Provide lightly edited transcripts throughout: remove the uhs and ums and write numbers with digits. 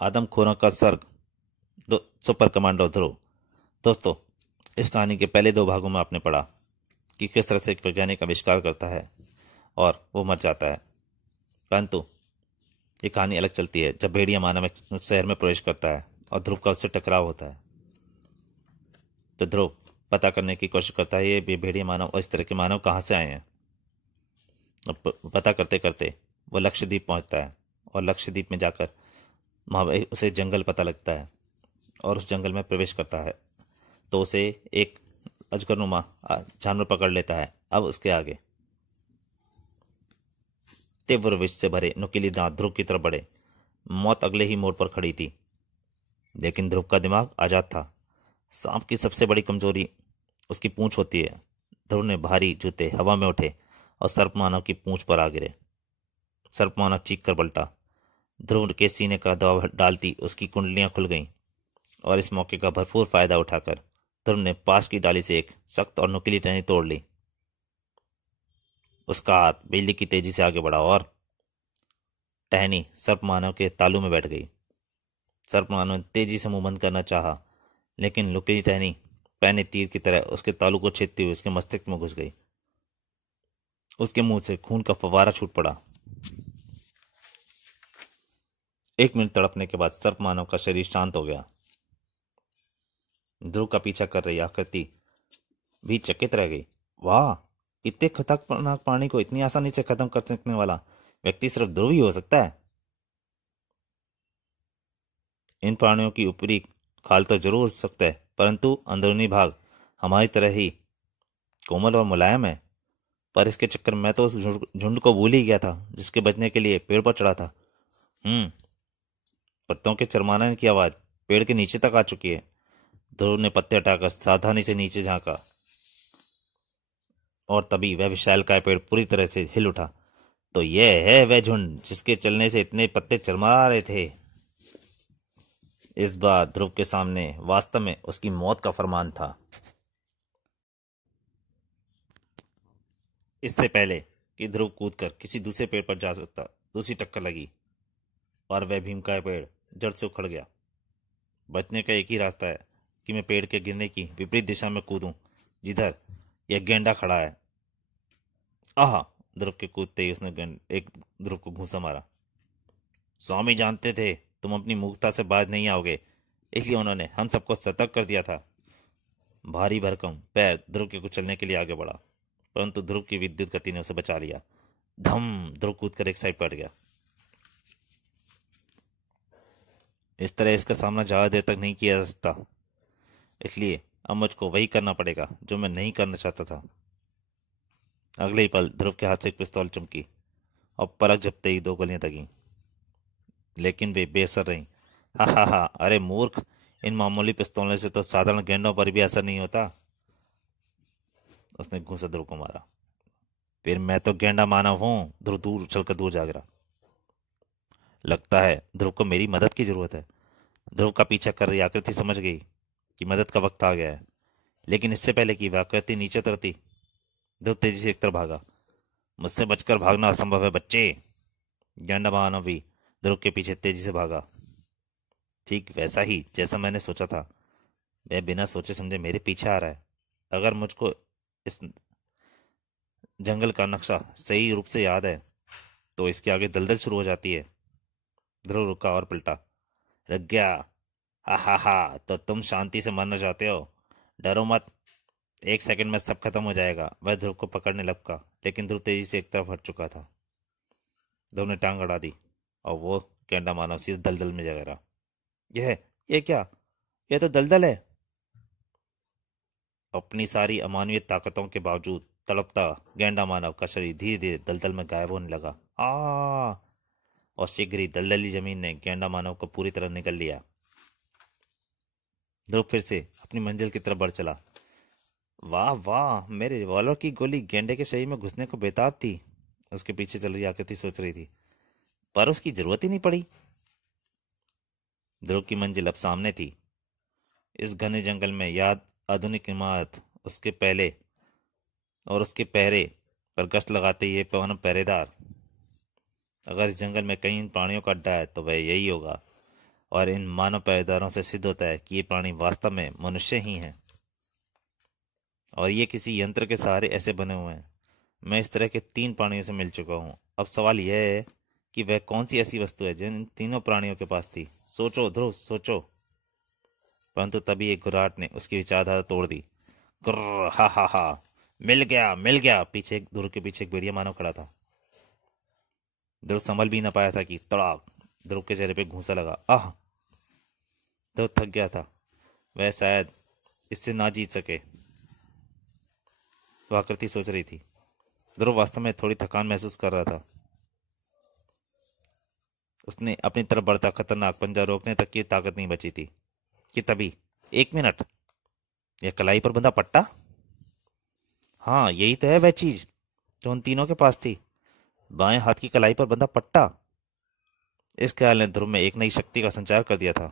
आदमखोरों का सर्ग super commando ध्रुव। दोस्तों, इस कहानी के पहले दो भागों में आपने पढ़ा कि किस तरह से एक वैज्ञानिक आविष्कार करता है और वो मर जाता है। परंतु ये कहानी अलग चलती है जब भेड़िया मानव एक शहर में प्रवेश करता है और ध्रुव का उससे टकराव होता है। तो ध्रुव पता करने की कोशिश करता है ये भेड़िया मानव और इस तरह के मानव कहाँ से आए हैं। पता करते करते वो लक्षद्वीप पहुंचता है और लक्षद्वीप में जाकर वहाँ उसे जंगल पता लगता है और उस जंगल में प्रवेश करता है तो उसे एक अजगरनुमा जानवर पकड़ लेता है। अब उसके आगे तीव्र विष से भरे नुकीले दांत ध्रुव की तरफ बढ़े। मौत अगले ही मोड़ पर खड़ी थी, लेकिन ध्रुव का दिमाग आजाद था। सांप की सबसे बड़ी कमजोरी उसकी पूंछ होती है। ध्रुव ने भारी जूते हवा में उठे और सर्पमानव की पूंछ पर आ गिरे। सर्पमानव चीख कर पलटा। ध्रुव के सीने का दबाव डालती उसकी कुंडलियां खुल गईं और इस मौके का भरपूर फायदा उठाकर ध्रुव ने पास की डाली से एक सख्त और नुकीली टहनी तोड़ ली। उसका हाथ बिजली की तेजी से आगे बढ़ा और टहनी सर्पमानव के तालू में बैठ गई। सर्पमानव ने तेजी से मुंह बंद करना चाहा, लेकिन नुकीली टहनी पैने तीर की तरह उसके तालू को छेदते हुए उसके मस्तिष्क में घुस गई। उसके मुंह से खून का फव्वारा छूट पड़ा। 1 मिनट तड़पने के बाद सर्पमानव का शरीर शांत हो गया। ध्रुव का पीछा कर रही आकृति भी चकित रह गई। वाह, इतने खतरनाक प्राणी को इतनी आसानी से खत्म कर सकने वाला व्यक्ति सिर्फ ध्रुव ही हो सकता है। इन प्राणियों की ऊपरी खाल तो जरूर हो सकता है, परंतु अंदरूनी भाग हमारी तरह ही कोमल और मुलायम है। पर इसके चक्कर में तो उस झुंड को भूल ही गया था जिसके बचने के लिए पेड़ पर चढ़ा था। पत्तों के चरमाने की आवाज पेड़ के नीचे तक आ चुकी है। ध्रुव ने पत्ते हटाकर सावधानी से नीचे झांका और तभी वह विशालकाय पेड़ पूरी तरह से हिल उठा। तो यह है वह झुंड जिसके चलने से इतने पत्ते चरमरा रहे थे। इस बार ध्रुव के सामने वास्तव में उसकी मौत का फरमान था। इससे पहले कि ध्रुव कूदकर किसी दूसरे पेड़ पर जा सकता, दूसरी टक्कर लगी और वह भीमकाय पेड़ जड़ से उखड़ गया। बचने का एक ही रास्ता है कि मैं पेड़ के गिरने की विपरीत दिशा में कूदूं, जिधर यह गेंडा खड़ा है। आहा! ध्रुव के कूदते ही उसने एक ध्रुव को घूंसा मारा। स्वामी जानते थे तुम अपनी मूर्खता से बाज नहीं आओगे, इसलिए उन्होंने हम सबको सतर्क कर दिया था। भारी भरकम पैर ध्रुव के कुचलने के लिए आगे बढ़ा, परंतु ध्रुव की विद्युत गति ने उसे बचा लिया। धम! ध्रुव कूदकर एक साइड पड़ गया। इस तरह इसका सामना ज्यादा देर तक नहीं किया जा सकता, इसलिए अब मुझको वही करना पड़ेगा जो मैं नहीं करना चाहता था। अगले ही पल ध्रुव के हाथ से एक पिस्तौल चमकी और पलक झपते ही 2 गोलियां दगी, लेकिन वे बेअसर रहीं। हा हा हा! अरे मूर्ख, इन मामूली पिस्तौलों से तो साधारण गेंडों पर भी असर नहीं होता। उसने घूंसा ध्रुव को मारा। फिर मैं तो गेंडा मानव हूं। ध्रुव दूर उछलकर दूर जा गिरा। लगता है ध्रुव को मेरी मदद की जरूरत है। ध्रुव का पीछा कर रही आकृति समझ गई कि मदद का वक्त आ गया है, लेकिन इससे पहले कि वह आकृति नीचे उतरती, ध्रुव तेजी से एक तरफ भागा। मुझसे बचकर भागना असंभव है बच्चे। गेंडा मानव भी ध्रुव के पीछे तेजी से भागा। ठीक वैसा ही जैसा मैंने सोचा था। वह बिना सोचे समझे मेरे पीछे आ रहा है। अगर मुझको इस जंगल का नक्शा सही रूप से याद है तो इसके आगे दलदल शुरू हो जाती है। ध्रुव रुका और पलटा। रख गया। हा हा हा! तो तुम शांति से मरना चाहते हो? डरो मत, 1 सेकंड में सब खत्म हो जाएगा। वह ध्रुव को पकड़ने लपका, लेकिन ध्रुव तेजी से एक तरफ हट चुका था। ध्रुव ने टांग अड़ा दी और वो गेंडा मानव सीधे दलदल में जा गिरा। यह क्या? यह तो दलदल है। अपनी सारी अमानवीय ताकतों के बावजूद तड़पता गेंडा मानव का शरीर धीरे धीरे दलदल में गायब होने लगा। और शीघ्र ही दलदली जमीन ने गेंडा मानव को पूरी तरह निगल लिया। ध्रुव फिर से अपनी मंजिल की तरफ बढ़ चला। वाह वाह! मेरे रिवॉल्वर की गोली गेंडे के शरीर में घुसने को बेताब थी। उसके पीछे चल रही आकृति सोच रही थी, पर उसकी जरूरत ही नहीं पड़ी। ध्रुव की मंजिल अब सामने थी। इस घने जंगल में याद आधुनिक इमारत, उसके पहले और उसके पहरे पर गश्त लगाते ये पवन पहरेदार। अगर इस जंगल में कहीं इन प्राणियों का अड्डा है तो वह यही होगा, और इन मानव पैदारों से सिद्ध होता है कि ये प्राणी वास्तव में मनुष्य ही हैं और ये किसी यंत्र के सहारे ऐसे बने हुए हैं। मैं इस तरह के 3 प्राणियों से मिल चुका हूँ। अब सवाल यह है कि वह कौन सी ऐसी वस्तु है जो इन तीनों प्राणियों के पास थी। सोचो ध्रुव, सोचो। परंतु तभी एक घुराहट ने उसकी विचारधारा तोड़ दी। कुर्र, हा हा हा, मिल गया मिल गया। ध्रुव के पीछे एक भेड़िया मानव खड़ा था। ध्रुव संभल भी न पाया था कि तड़ाक, ध्रुव के चेहरे पे घूंसा लगा। आह! ध्रुव थक गया था। वह शायद इससे ना जीत सके, वह आकृति सोच रही थी। ध्रुव वास्तव में थोड़ी थकान महसूस कर रहा था। उसने अपनी तरफ बढ़ता खतरनाक पंजा रोकने तक की ताकत नहीं बची थी कि तभी, 1 मिनट, यह कलाई पर बंधा पट्टा? हाँ, यही तो है वह चीज जो उन तीनों के पास थी। बाएं हाथ की कलाई पर बंधा पट्टा। इस ख्याल ने ध्रुव में एक नई शक्ति का संचार कर दिया था।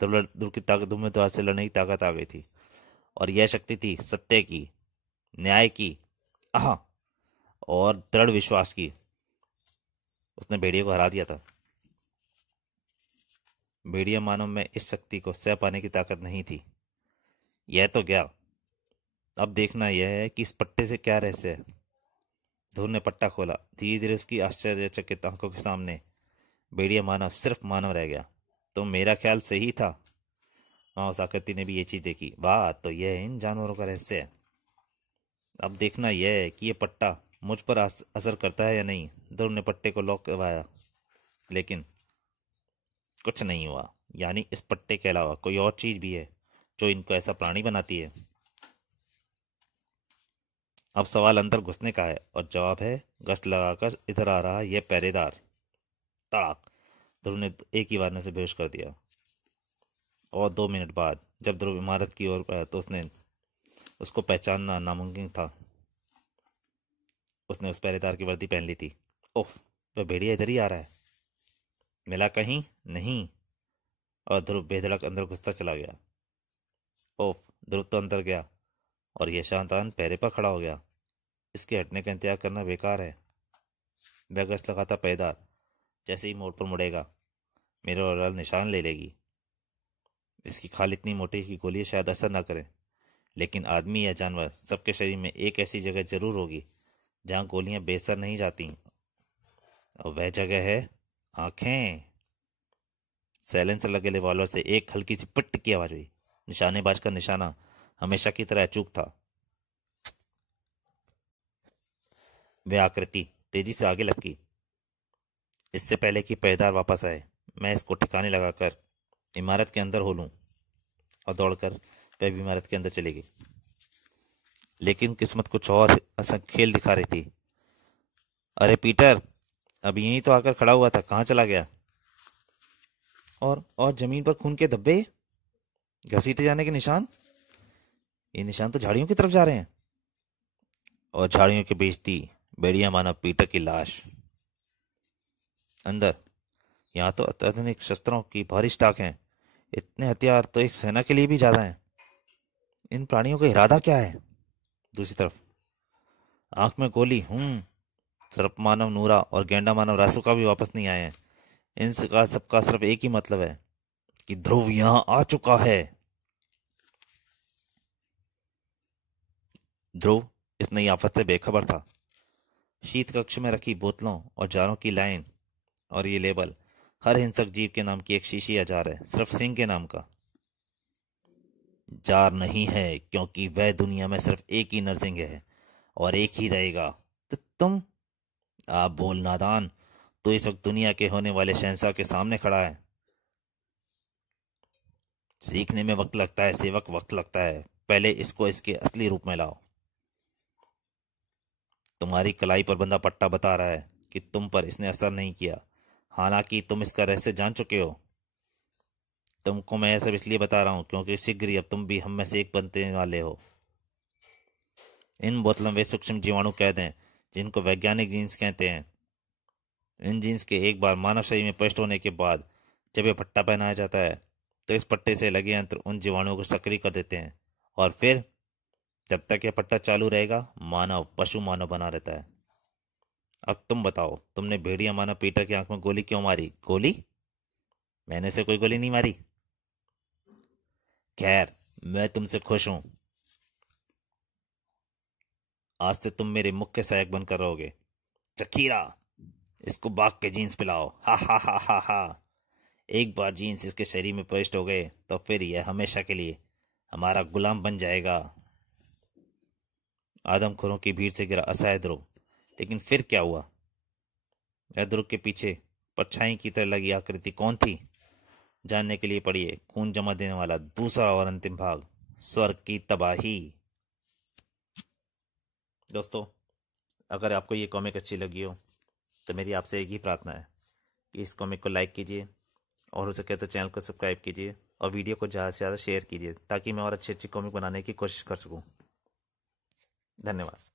ध्रुव की ताकत, ध्रुव में द्वार से लड़ने की ताकत आ गई थी और यह शक्ति थी सत्य की, न्याय की, आह, और दृढ़ विश्वास की। उसने भेड़िए को हरा दिया था। भेड़िया मानव में इस शक्ति को सह पाने की ताकत नहीं थी। यह तो गया। अब देखना यह है कि इस पट्टे से क्या रहस्य है। ध्रुव ने पट्टा खोला। धीरे धीरे उसकी आश्चर्यचकित आंखों के सामने भेड़िया मानव सिर्फ मानव रह गया। तो मेरा ख्याल सही था। वहां उस आकृति ने भी ये चीज देखी। वाह, तो यह इन जानवरों का रहस्य है। अब देखना यह है कि यह पट्टा मुझ पर असर करता है या नहीं। ध्रुव ने पट्टे को लॉक करवाया, लेकिन कुछ नहीं हुआ। यानी इस पट्टे के अलावा कोई और चीज भी है जो इनको ऐसा प्राणी बनाती है। अब सवाल अंदर घुसने का है और जवाब है गश्त लगाकर इधर आ रहा यह पहरेदार। तड़ाक! ध्रुव ने एक ही वार में से बेहोश कर दिया। और 2 मिनट बाद जब ध्रुव इमारत की ओर आया तो उसने उसको पहचानना नामुमकिन था। उसने उस पहरेदार की वर्दी पहन ली थी। ओह, वह भेड़िया इधर ही आ रहा है। मिला कहीं नहीं। और ध्रुव बेधड़क अंदर घुसता चला गया। ओह! ध्रुव तो अंदर गया और यह शांतान पहरे पर खड़ा हो गया। इसके हटने का इंतजार करना बेकार है। वह गश्त लगाता पहरेदार जैसे ही मोड़ पर मुड़ेगा, मेरे और निशान ले लेगी। इसकी खाल इतनी मोटी कि गोली शायद असर न करे, लेकिन आदमी या जानवर सबके शरीर में एक ऐसी जगह जरूर होगी जहां गोलियां बेसर नहीं जाती। और वह जगह है आंखें। सैलेंसर लगे रिवॉल्वर से एक हल्की सी पिट की आवाज हुई। निशानेबाज का निशाना हमेशा की तरह अचूक था। वह आकृति तेजी से आगे लपकी। इससे पहले कि पहरेदार वापस आए, मैं इसको ठिकाने लगाकर इमारत के अंदर हो लूं। और दौड़कर वह भी इमारत के अंदर चली गई। लेकिन किस्मत कुछ और ऐसा खेल दिखा रही थी। अरे पीटर, अभी यहीं तो आकर खड़ा हुआ था, कहाँ चला गया? और जमीन पर खून के धब्बे, घसीटे जाने के निशान। ये निशान तो झाड़ियों की तरफ जा रहे हैं। और झाड़ियों के बीच थी भेड़िया मानव पीटर की लाश। अंदर यहाँ तो अत्याधुनिक शस्त्रों की भारी स्टॉक है। इतने हथियार तो एक सेना के लिए भी ज्यादा है। इन प्राणियों का इरादा क्या है? दूसरी तरफ आंख में गोली। सर्प मानव नूरा और गेंडा मानव रासुका भी वापस नहीं आए हैं। इनका सबका सिर्फ एक ही मतलब है कि ध्रुव यहां आ चुका है। ध्रुव इस नई आफत से बेखबर था। शीत कक्ष में रखी बोतलों और जारों की लाइन और ये लेबल, हर हिंसक जीव के नाम की एक शीशी या जार है, सिर्फ सिंह के नाम का जार नहीं है, क्योंकि वह दुनिया में सिर्फ एक ही नरसिंह है और एक ही रहेगा। तो तुम, आप बोल नादान, तो इस वक्त दुनिया के होने वाले शहंशाह के सामने खड़ा है। सीखने में वक्त लगता है सेवक, वक्त लगता है। पहले इसको इसके असली रूप में लाओ। तुम्हारी कलाई पर बंधा पट्टा बता रहा है कि तुम पर इसने असर नहीं किया, हालांकि तुम इसका रहस्य जान चुके हो। तुमको मैं यह सब इसलिए बता रहा हूं क्योंकि शीघ्र ही अब तुम भी हम में से एक बनने वाले हो। इन बोतलों में वे सूक्ष्म जीवाणु कैद हैं जिनको वैज्ञानिक जीन्स कहते हैं। इन जीन्स के एक बार मानव शरीर में प्रविष्ट होने के बाद जब यह पट्टा पहनाया जाता है तो इस पट्टे से लगे यंत्र उन जीवाणुओं को सक्रिय कर देते हैं और फिर जब तक यह पट्टा चालू रहेगा मानव पशु मानव बना रहता है। अब तुम बताओ, तुमने भेड़िया मानव पीटर की आंख में गोली क्यों मारी? गोली? मैंने उसे कोई गोली नहीं मारी। खैर, मैं तुमसे खुश हूं। आज से तुम मेरे मुख्य सहायक बनकर रहोगे। चकीरा, इसको बाघ के जीन्स पिलाओ। हा हा हा हा हा। एक बार जीन्स इसके शरीर में प्रविष्ट हो गए तो फिर यह हमेशा के लिए हमारा गुलाम बन जाएगा। आदमखोरों की भीड़ से गिरा असहाय ध्रुव। लेकिन फिर क्या हुआ? वह ध्रुव के पीछे परछाई की तरह लगी आकृति कौन थी? जानने के लिए पढ़िए खून जमा देने वाला दूसरा और अंतिम भाग, स्वर्ग की तबाही। दोस्तों, अगर आपको ये कॉमिक अच्छी लगी हो तो मेरी आपसे एक ही प्रार्थना है कि इस कॉमिक को लाइक कीजिए, और हो सके तो चैनल को सब्सक्राइब कीजिए और वीडियो को ज़्यादा से ज़्यादा शेयर कीजिए, ताकि मैं और अच्छी अच्छी कॉमिक बनाने की कोशिश कर सकूं। धन्यवाद।